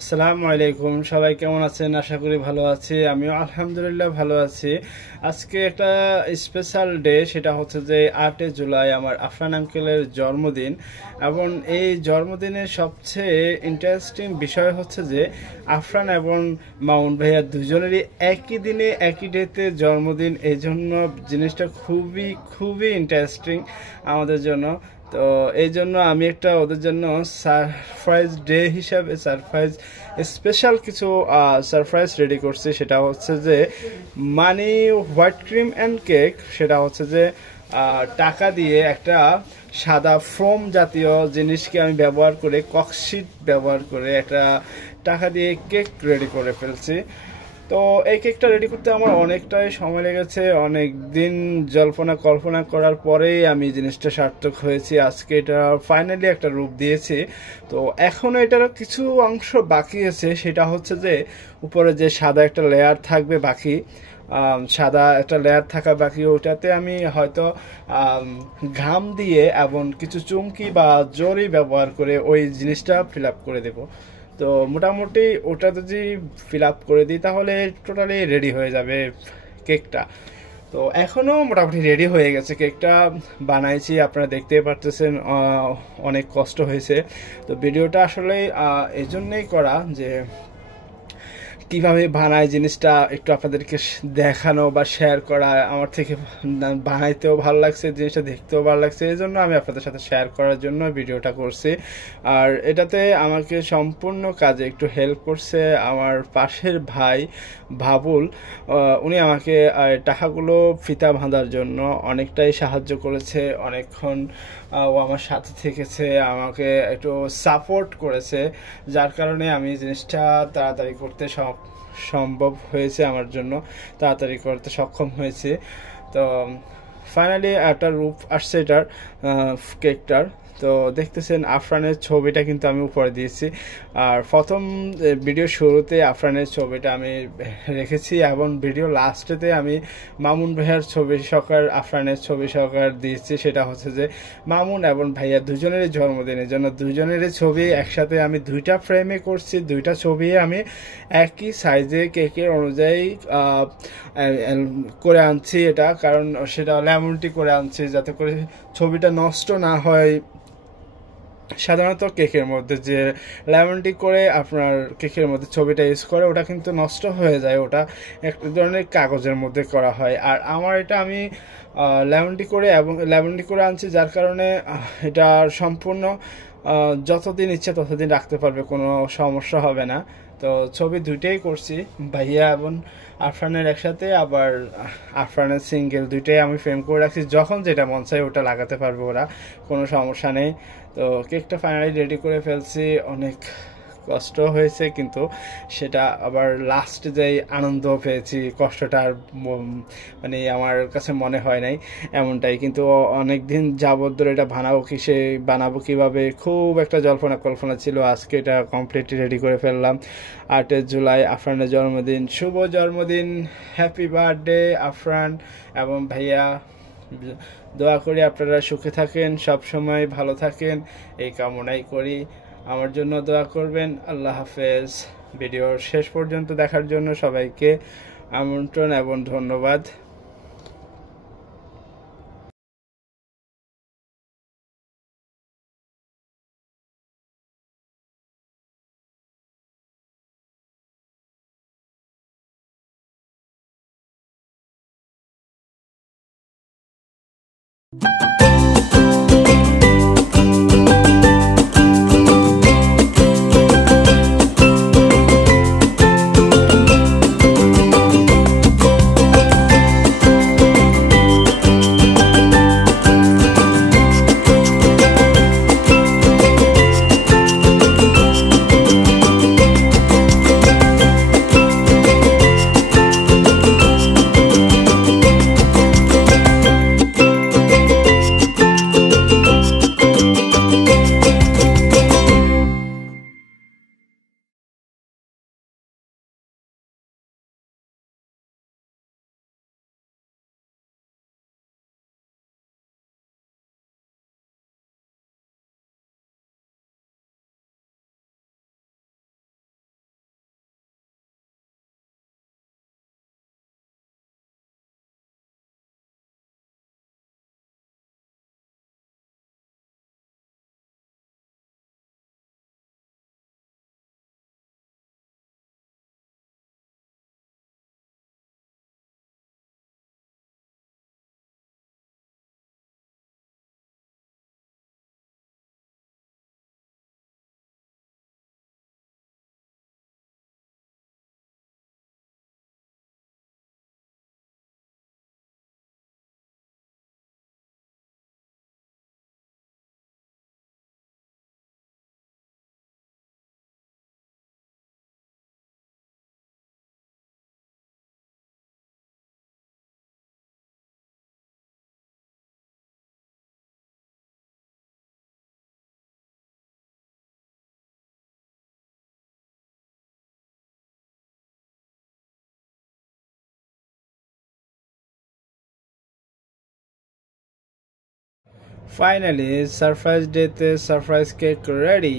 আসসালামু আলাইকুম। সবাই কেমন আছেন? আশা করি ভালো আছি। আমিও আলহামদুলিল্লাহ ভালো আছি। আজকে একটা স্পেশাল ডে, সেটা হচ্ছে যে 8 জুলাই আমার আফরান আঙ্কেলের জন্মদিন। এবং এই জন্মদিনের সবচেয়ে ইন্টারেস্টিং বিষয় হচ্ছে যে আফরান এবং মামুন ভাইয়া দুজনেরই একই দিনে একই ডেতে জন্মদিন। এই জন্য জিনিসটা খুবই খুবই ইন্টারেস্টিং আমাদের জন্য। তো এই জন্য আমি একটা ওদের জন্য সারপ্রাইজ ডে হিসাবে স্পেশাল কিছু সারপ্রাইজ রেডি করছি। সেটা হচ্ছে যে মানি হোয়াইট ক্রিম অ্যান্ড কেক। সেটা হচ্ছে যে টাকা দিয়ে একটা সাদা ফোম জাতীয় জিনিসকে আমি ব্যবহার করে, ককশিট ব্যবহার করে একটা টাকা দিয়ে কেক রেডি করে ফেলছি। তো এই কেকটা রেডি করতে আমার অনেকটাই সময় লেগেছে। অনেক দিন জল্পনা কল্পনা করার পরেই আমি জিনিসটা সার্থক হয়েছি। আজকে এটা ফাইনালি একটা রূপ দিয়েছি। তো এখনও এটার কিছু অংশ বাকি আছে। সেটা হচ্ছে যে উপরে যে সাদা একটা লেয়ার থাকবে বাকি, সাদা একটা লেয়ার থাকা বাকি, ওটাতে আমি হয়তো ঘাম দিয়ে এবং কিছু চুমকি বা জরি ব্যবহার করে ওই জিনিসটা ফিল আপ করে দেবো। তো মোটামুটি ওটা যদি ফিল আপ করে দিই তাহলে টোটালি রেডি হয়ে যাবে কেকটা। তো এখনও মোটামুটি রেডি হয়ে গেছে কেকটা। বানাইছি, আপনারা দেখতেই পারতেছেন অনেক কষ্ট হয়েছে। তো ভিডিওটা আসলে এই জন্যেই করা যে কিভাবে বানায় জিনিসটা একটু আপনাদেরকে দেখানো বা শেয়ার করা। আমার থেকে বানাইতেও ভালো লাগছে, জিনিসটা দেখতেও ভালো লাগছে, এই জন্য আমি আপনাদের সাথে শেয়ার করার জন্য ভিডিওটা করছি। আর এটাতে আমাকে সম্পূর্ণ কাজে একটু হেল্প করছে আমার পাশের ভাই ভাবুল। উনি আমাকে টাকাগুলো ফিতা বাঁধার জন্য অনেকটাই সাহায্য করেছে। অনেকক্ষণ ও আমার সাথে থেকেছে, আমাকে একটু সাপোর্ট করেছে, যার কারণে আমি জিনিসটা তাড়াতাড়ি করতে সম্ভব হয়েছে, আমার জন্য তাড়াতাড়ি করতে সক্ষম হয়েছে। তো ফাইনালি একটা রূপ আসছে এটার, কেকটার। তো দেখতেছেন আফরানের ছবিটা কিন্তু আমি উপরে দিয়েছি। আর প্রথম ভিডিও শুরুতে আফরানের ছবিটা আমি রেখেছি এবং ভিডিও লাস্টেতে আমি মামুন ভাইয়ার ছবি সহকার আফরানের ছবি সহকার দিয়েছি। সেটা হচ্ছে যে মামুন এবং ভাইয়া দুজনেরই জন্মদিনের জন্য দুজনেরই ছবি একসাথে আমি দুইটা ফ্রেমে করছি। দুইটা ছবি আমি একই সাইজে কেকের অনুযায়ী করে আনছি। এটা কারণ সেটা ল্যামনটি করে আনছি যাতে করে ছবিটা নষ্ট না হয়। সাধারণত কেকের মধ্যে যে লেমনটি করে আপনার কেকের মধ্যে ছবিটা ইউজ করে ওটা কিন্তু নষ্ট হয়ে যায়, ওটা এক ধরনের কাগজের মধ্যে করা হয়। আর আমার এটা আমি লেমনটি করে আনছি, যার কারণে এটা সম্পূর্ণ যতদিন ইচ্ছে ততদিন রাখতে পারবে, কোনো সমস্যা হবে না। তো ছবি দুইটাই করছি, ভাইয়া এবং আফরানের একসাথে, আবার আফরানের সিঙ্গেল, দুইটাই আমি ফ্রেম করে রাখছি। যখন যেটা মন চাই ওটা লাগাতে পারবে ওরা, কোনো সমস্যা নেই। তো কেকটা ফাইনালি রেডি করে ফেলছি। অনেক কষ্ট হয়েছে, কিন্তু সেটা আবার লাস্ট যেই আনন্দ পেয়েছি, কষ্টটা আর মানে আমার কাছে মনে হয় নাই এমনটাই। কিন্তু অনেক দিন যাবত ধরে এটা বানাবো কিভাবে খুব একটা জল্পনা কল্পনা ছিল। আজকে এটা কমপ্লিটলি রেডি করে ফেললাম। 8 জুলাই আফরানের জন্মদিন। শুভ জন্মদিন, হ্যাপি বার্থডে আফরান এবং ভাইয়া। দোয়া করি আপনারা সুখে থাকেন, সব সময় ভালো থাকেন, এই কামনাই করি। আমার জন্য দোয়া করবেন। আল্লাহ হাফেজ। ভিডিওর শেষ পর্যন্ত দেখার জন্য সবাইকে আমন্ত্রণ এবং ধন্যবাদ। ফাইনালি সারপ্রাইজ ডেতে সারপ্রাইজ কেক রেডি।